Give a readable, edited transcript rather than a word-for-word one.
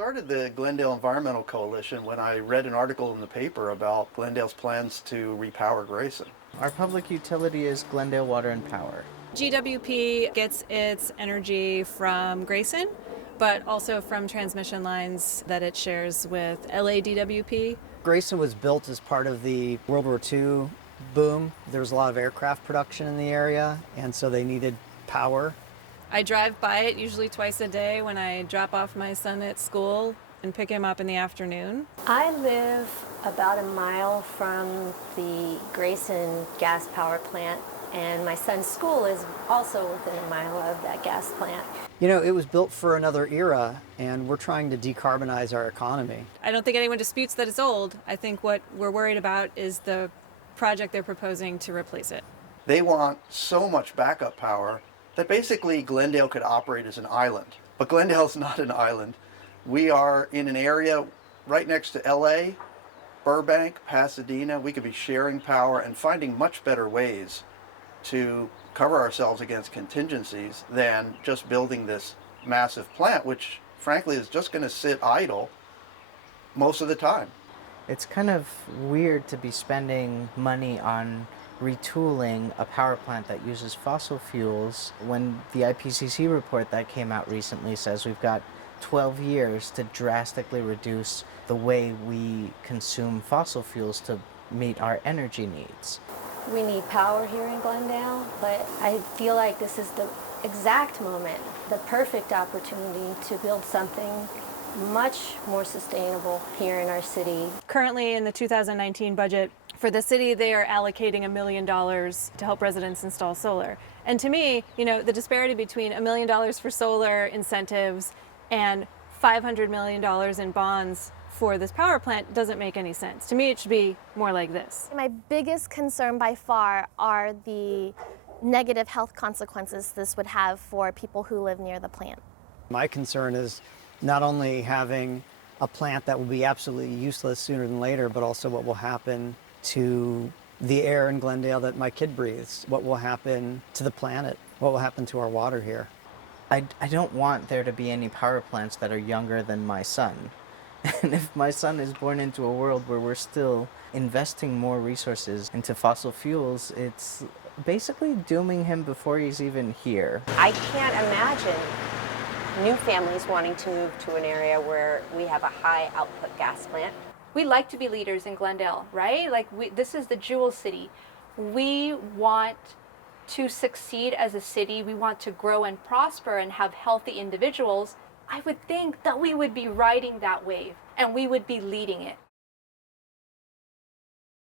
Started the Glendale Environmental Coalition when I read an article in the paper about Glendale's plans to repower Grayson. Our public utility is Glendale Water and Power. GWP gets its energy from Grayson, but also from transmission lines that it shares with LADWP. Grayson was built as part of the World War II boom. There was a lot of aircraft production in the area, and so they needed power. I drive by it usually twice a day when I drop off my son at school and pick him up in the afternoon. I live about a mile from the Grayson gas power plant, and my son's school is also within a mile of that gas plant. You know, it was built for another era, and we're trying to decarbonize our economy. I don't think anyone disputes that it's old. I think what we're worried about is the project they're proposing to replace it. They want so much backup power that basically Glendale could operate as an island. But Glendale's not an island. We are in an area right next to LA, Burbank, Pasadena. We could be sharing power and finding much better ways to cover ourselves against contingencies than just building this massive plant, which frankly is just going to sit idle most of the time. It's kind of weird to be spending money on retooling a power plant that uses fossil fuels when the IPCC report that came out recently says we've got 12 years to drastically reduce the way we consume fossil fuels to meet our energy needs. We need power here in Glendale, but I feel like this is the exact moment, the perfect opportunity to build something much more sustainable here in our city. Currently in the 2019 budget for the city, they are allocating $1 million to help residents install solar. And to me, you know, the disparity between $1 million for solar incentives and $500 million in bonds for this power plant doesn't make any sense. To me, it should be more like this. My biggest concern by far are the negative health consequences this would have for people who live near the plant. My concern is not only having a plant that will be absolutely useless sooner than later, but also what will happen to the air in Glendale that my kid breathes. What will happen to the planet? What will happen to our water here? I don't want there to be any power plants that are younger than my son. And if my son is born into a world where we're still investing more resources into fossil fuels, it's basically dooming him before he's even here. I can't imagine new families wanting to move to an area where we have a high output gas plant. We like to be leaders in Glendale, right? This is the jewel city. We want to succeed as a city. We want to grow and prosper and have healthy individuals. I would think that we would be riding that wave and we would be leading it.